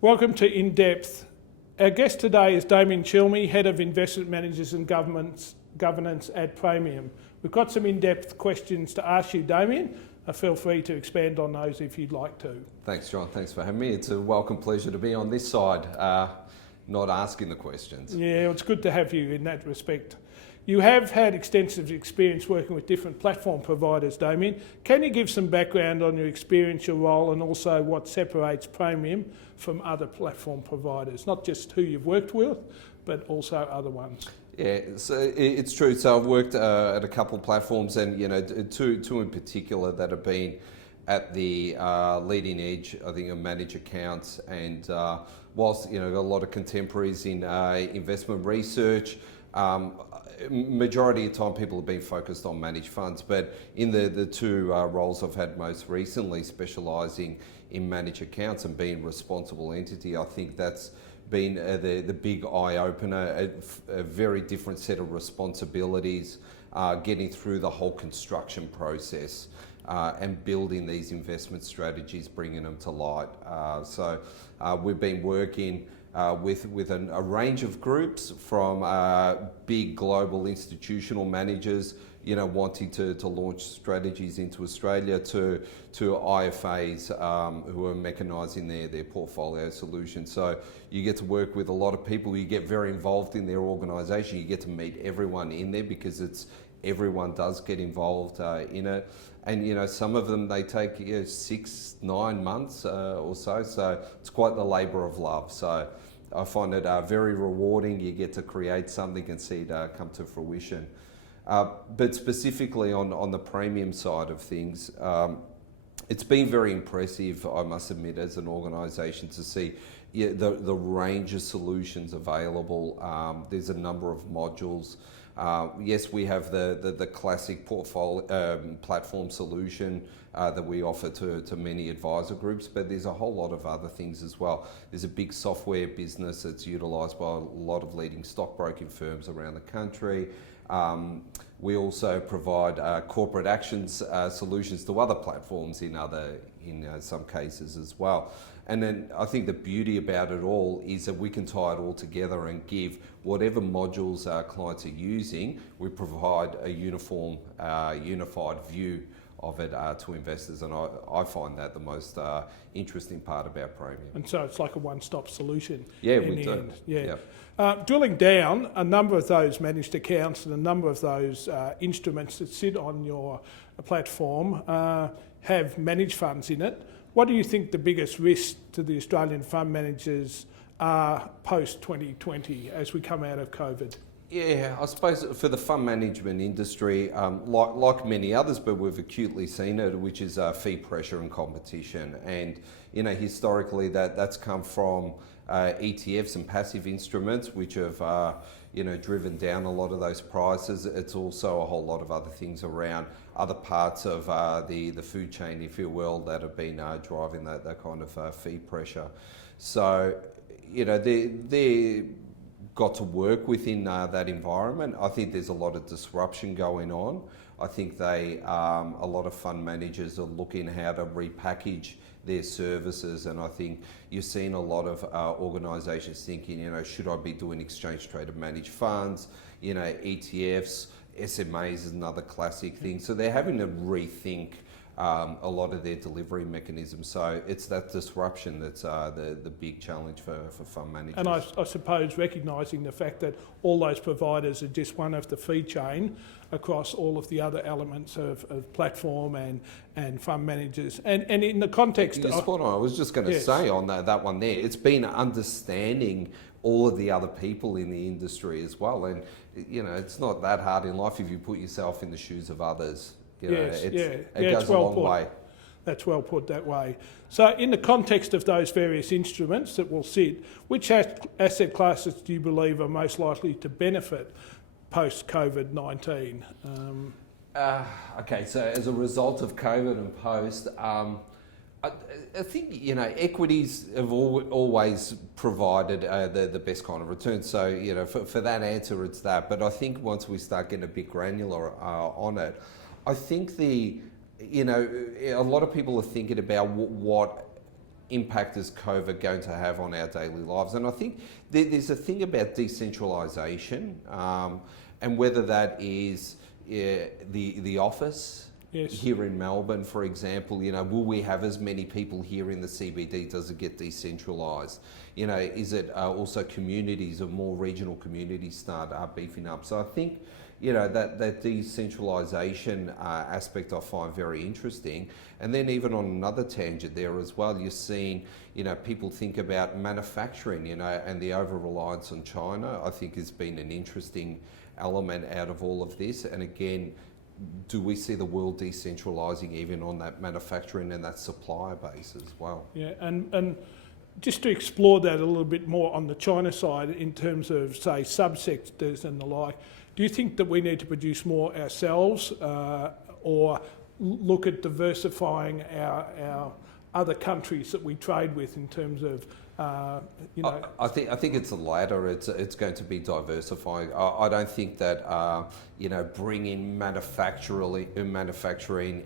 Welcome to INDepth. Our guest today is Damian Cilmi, Head of Investment Managers and Governance at Praemium. We've got some in-depth questions to ask you, Damian. Feel free to expand on those if you'd like to. Thanks, John. Thanks for having me. It's a welcome pleasure to be on this side, not asking the questions. Yeah, it's good to have you in that respect. You have had extensive experience working with different platform providers, Damian. Can you give some background on your experience, your role, and also what separates Praemium from other platform providers? Not just who you've worked with, but also other ones. Yeah, so it's true. So I've worked at a couple of platforms, and two in particular that have been at the leading edge, I think, of managed accounts. And whilst got a lot of contemporaries in investment research, majority of the time people have been focused on managed funds, but in the two roles I've had most recently, specialising in managed accounts and being responsible entity, I think that's been the big eye-opener, a very different set of responsibilities, getting through the whole construction process and building these investment strategies, bringing them to light. So we've been working with a range of groups, from big global institutional managers, wanting to launch strategies into Australia, to IFAs who are mechanising their portfolio solutions. So you get to work with a lot of people. You get very involved in their organisation. You get to meet everyone in there, because everyone does get involved in it. And some of them, they take 6-9 months or so. So it's quite the labour of love. So I find it very rewarding. You get to create something and see it come to fruition. But specifically on the Praemium side of things, it's been very impressive, I must admit, as an organisation, to see the range of solutions available. There's a number of modules. Yes, we have the classic portfolio platform solution that we offer to many advisor groups, but there's a whole lot of other things as well. There's a big software business that's utilised by a lot of leading stockbroking firms around the country. We also provide corporate actions solutions to other platforms in some cases as well. And then I think the beauty about it all is that we can tie it all together and give whatever modules our clients are using, we provide a unified view of it to investors, and I find that the most interesting part about Praemium. And so it's like a one-stop solution. Yeah, we do. Yeah. Drilling down, a number of those managed accounts and a number of those instruments that sit on your platform have managed funds in it. What do you think the biggest risk to the Australian fund managers are post-2020 as we come out of COVID? Yeah, I suppose for the fund management industry, like many others, but we've acutely seen it, which is fee pressure and competition. And historically, that's come from ETFs and passive instruments, which have driven down a lot of those prices. It's also a whole lot of other things around other parts of the food chain, if you will, that have been driving that kind of fee pressure. So, they got to work within that environment. I think there's a lot of disruption going on. I think a lot of fund managers are looking how to repackage their services, and I think you're seeing a lot of organisations thinking, should I be doing exchange traded managed funds, ETFs, SMAs is another classic thing. So they're having to rethink a lot of their delivery mechanisms. So it's that disruption that's the big challenge for fund managers. And I suppose recognising the fact that all those providers are just one of the fee chain across all of the other elements of platform and fund managers. And in the context of... Spot on. I was just going to say on that one there, it's been understanding all of the other people in the industry as well. And, it's not that hard in life if you put yourself in the shoes of others. It goes a long way. That's well put that way. So in the context of those various instruments that will sit, which asset classes do you believe are most likely to benefit post-COVID-19? Okay, so as a result of COVID and post, I think equities have always provided the best kind of return. So for that answer, it's that. But I think once we start getting a bit granular on it, I think a lot of people are thinking about what impact is COVID going to have on our daily lives, and I think there's a thing about decentralisation, and whether that is the office. Yes. Here in Melbourne, for example, will we have as many people here in the CBD? Does it get decentralised? Is it also communities or more regional communities start beefing up? So I think, that decentralisation aspect I find very interesting. And then even on another tangent there as well, you're seeing, people think about manufacturing, and the over-reliance on China, I think has been an interesting element out of all of this. And again, do we see the world decentralising even on that manufacturing and that supplier base as well? Yeah, and just to explore that a little bit more on the China side in terms of, say, subsectors and the like, do you think that we need to produce more ourselves or look at diversifying our other countries that we trade with in terms of I think it's the latter. It's going to be diversifying. I don't think that bringing manufacturing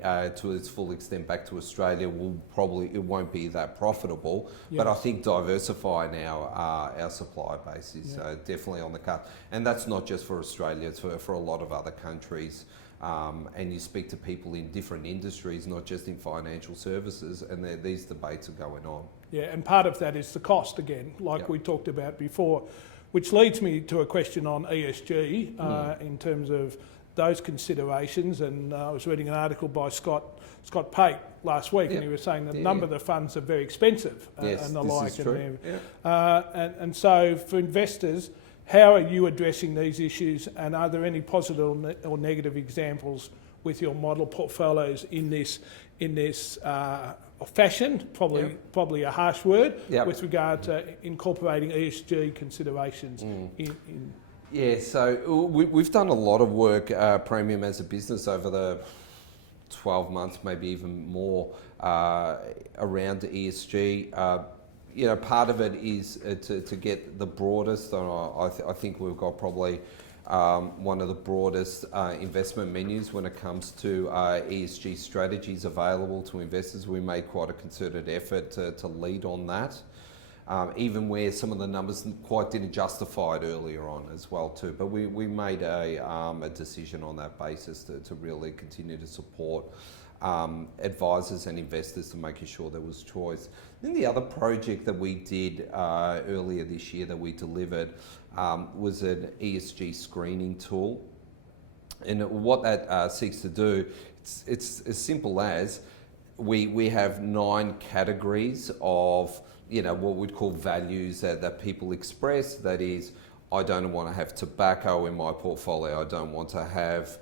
to its full extent back to Australia it won't be that profitable. Yes. But I think diversifying our supply base is definitely on the card, and that's not just for Australia. It's for a lot of other countries. And you speak to people in different industries, not just in financial services, and these debates are going on. Yeah, and part of that is the cost again, like we talked about before, which leads me to a question on ESG in terms of those considerations. And I was reading an article by Scott Pate last week, and he was saying that a number of the funds are very expensive and the like. Is true. And so for investors, how are you addressing these issues, and are there any positive or negative examples with your model portfolios in this fashion? Probably a harsh word with regard to incorporating ESG considerations in. Yeah, so we've done a lot of work, Praemium as a business over the 12 months, maybe even more, around ESG. Part of it is to get the broadest. I think we've got probably one of the broadest investment menus when it comes to ESG strategies available to investors. We made quite a concerted effort to lead on that, even where some of the numbers quite didn't justify it earlier on as well too. But we made a decision on that basis to really continue to support advisors and investors to making sure there was choice. Then the other project that we did earlier this year that we delivered was an ESG screening tool. And what that seeks to do, it's as simple as we have 9 categories of what we'd call values that people express. That is, I don't want to have tobacco in my portfolio. I don't want to have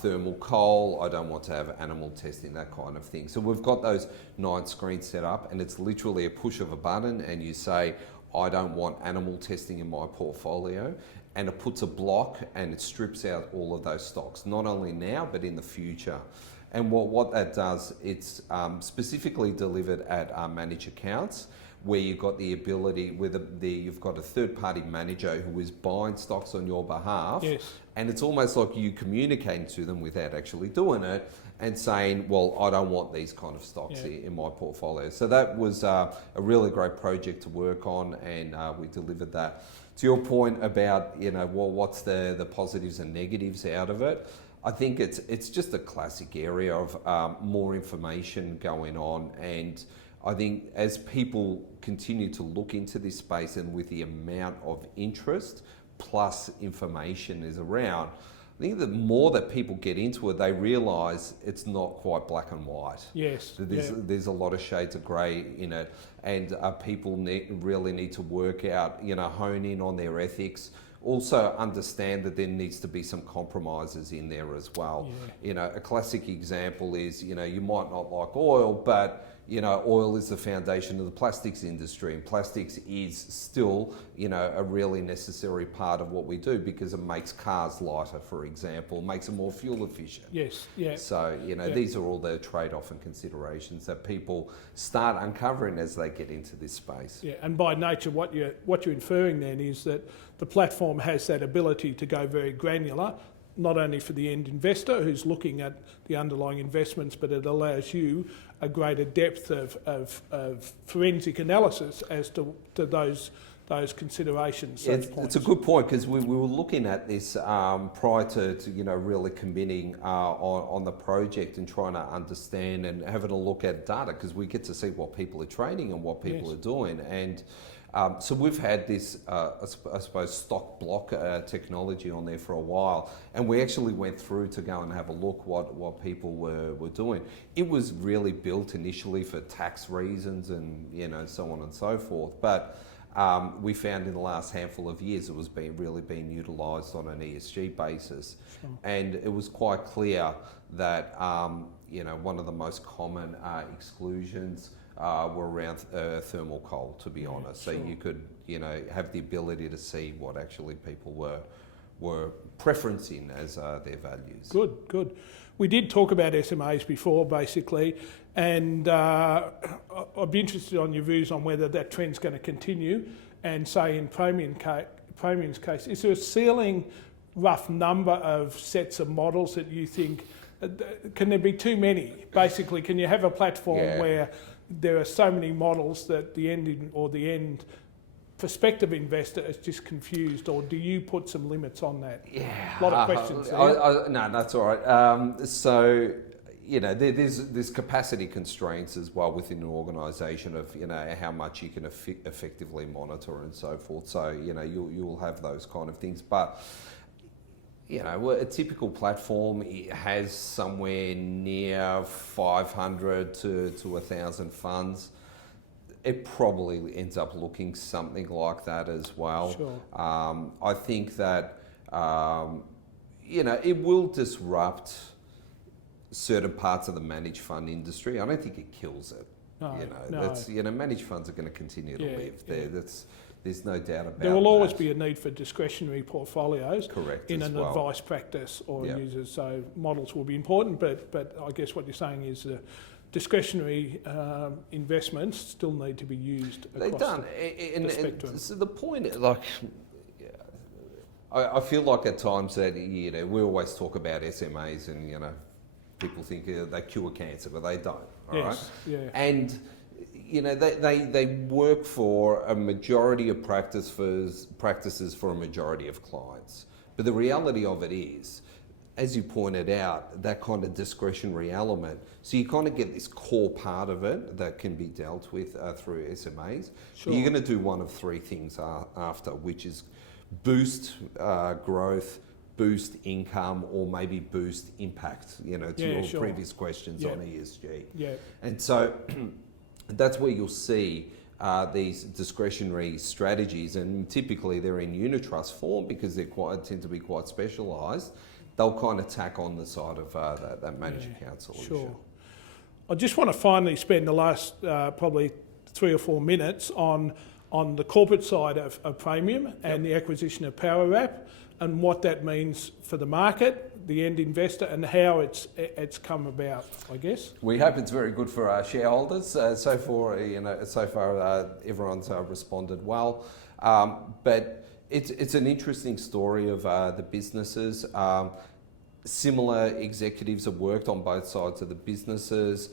thermal coal, I don't want to have animal testing, that kind of thing. So we've got those 9 screens set up, and it's literally a push of a button, and you say, I don't want animal testing in my portfolio, and it puts a block and it strips out all of those stocks, not only now, but in the future. And what that does, it's specifically delivered at managed accounts, where you've got the ability, you've got a third-party manager who is buying stocks on your behalf, and it's almost like you communicating to them without actually doing it, and saying, well, I don't want these kind of stocks in my portfolio. So that was a really great project to work on, and we delivered that. To your point about, what's the positives and negatives out of it, I think it's just a classic area of more information going on, and I think as people continue to look into this space, and with the amount of interest plus information is around, I think the more that people get into it, they realise it's not quite black and white. Yes. There's a lot of shades of grey in it, and people really need to work out, hone in on their ethics. Also understand that there needs to be some compromises in there as well. A classic example is, you might not like oil, but oil is the foundation of the plastics industry, and plastics is still, a really necessary part of what we do because it makes cars lighter, for example, makes them more fuel efficient. Yes, yeah. So, these are all the trade-off and considerations that people start uncovering as they get into this space. Yeah, and by nature, what you're inferring then is that the platform has that ability to go very granular, not only for the end investor who's looking at the underlying investments, but it allows you a greater depth of forensic analysis as to those considerations. It's a good point, because we were looking at this prior to really committing on the project and trying to understand and having a look at data, because we get to see what people are trading and what people are doing. And so we've had this, I suppose, stock block technology on there for a while, and we actually went through to go and have a look what people were doing. It was really built initially for tax reasons and so on and so forth, but we found in the last handful of years it was really being utilised on an ESG basis. Sure. And it was quite clear that one of the most common exclusions were around thermal coal, to be honest. So you could, have the ability to see what actually people were preferencing as their values. Good. We did talk about SMAs before, basically, and I'd be interested on your views on whether that trend's going to continue. And say in Praemium's case, is there a ceiling, rough number of sets of models that you think, can there be too many? Basically, can you have a platform where there are so many models that the end prospective investor is just confused, or do you put some limits on that? Yeah. A lot of questions there. No, that's all right. So, there's capacity constraints as well within an organisation of, how much you can effectively monitor and so forth. So, you'll have those kind of things. But, a typical platform has somewhere near 500 to 1,000 funds. It probably ends up looking something like that as well. Sure. I think that, it will disrupt certain parts of the managed fund industry. I don't think it kills it. No. Managed funds are going to continue to live there. There's no doubt about that. There will always be a need for discretionary portfolios. Correct. In an advice practice or users. So models will be important, but I guess what you're saying is discretionary investments still need to be used across the spectrum. So the point, I feel like at times that we always talk about SMAs and people think they cure cancer, but they don't. All right. Yeah. And they work for a majority of practices for a majority of clients. But the reality of it is, as you pointed out, that kind of discretionary element. So you kind of get this core part of it that can be dealt with through SMAs. Sure. You're going to do one of three things after, which is boost growth, boost income, or maybe boost impact, to your previous questions on ESG. Yeah. And so that's where you'll see these discretionary strategies, and typically they're in unit trust form because they tend to be quite specialised. They'll kind of tack on the side of that managed account solution. Sure. I just want to finally spend the last probably 3 or 4 minutes on the corporate side of Praemium and the acquisition of Powerapp, and what that means for the market, the end investor, and how it's come about, I guess. We hope it's very good for our shareholders. So far, everyone's responded well. But it's an interesting story of the businesses. Similar executives have worked on both sides of the businesses,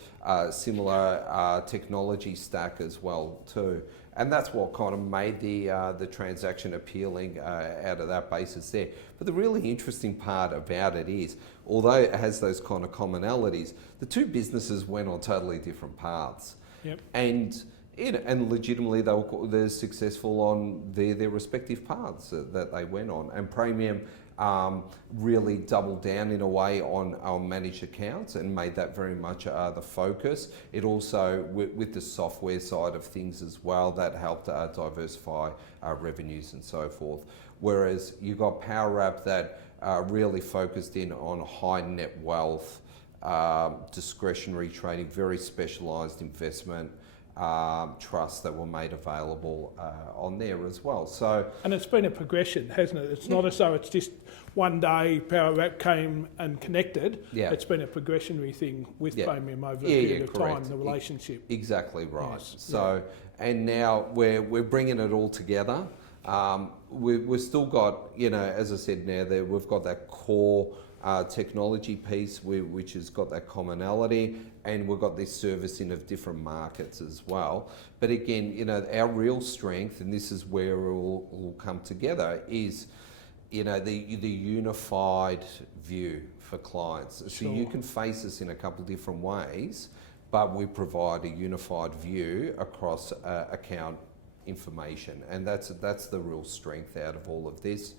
similar technology stack as well too. And that's what kind of made the transaction appealing out of that basis there. But the really interesting part about it is, although it has those kind of commonalities, the two businesses went on totally different paths. Yep. And legitimately they're successful on their respective paths that they went on. And Praemium really doubled down in a way on managed accounts and made that very much the focus. It also, with the software side of things as well, that helped diversify revenues and so forth. Whereas you got Powerapp that really focused in on high net wealth discretionary trading, very specialised investment trusts that were made available on there as well. So, And it's been a progression, hasn't it? It's not as though it's just one day Powerapp came and connected. Yeah. It's been a progressionary thing with Yeah. Praemium over a Yeah, period yeah, of correct. time, the relationship. Exactly right. Yes, So, and now we're bringing it all together. We've still got, you know, as I said, now that we've got that core technology piece, which has got that commonality, and we've got this servicing of different markets as well. But again, you know, our real strength, and this is where it will come together, is, you know, the unified view for clients. So Sure. you can face us in a couple of different ways, but we provide a unified view across account information, and that's the real strength out of all of this.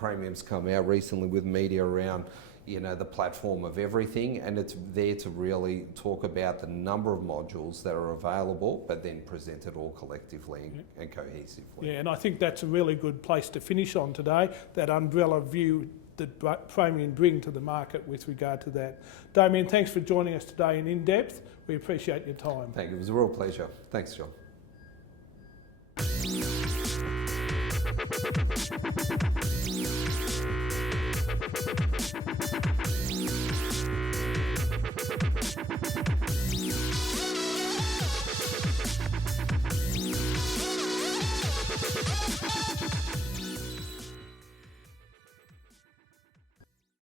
Praemium's come out recently with media around, you know, the platform of everything, and it's there to really talk about the number of modules that are available, but then present it all collectively and cohesively. Yeah, and I think that's a really good place to finish on today, that umbrella view that Praemium bring to the market with regard to that. Damian, thanks for joining us today in INDepth. We appreciate your time. Thank you. It was a real pleasure. Thanks, John.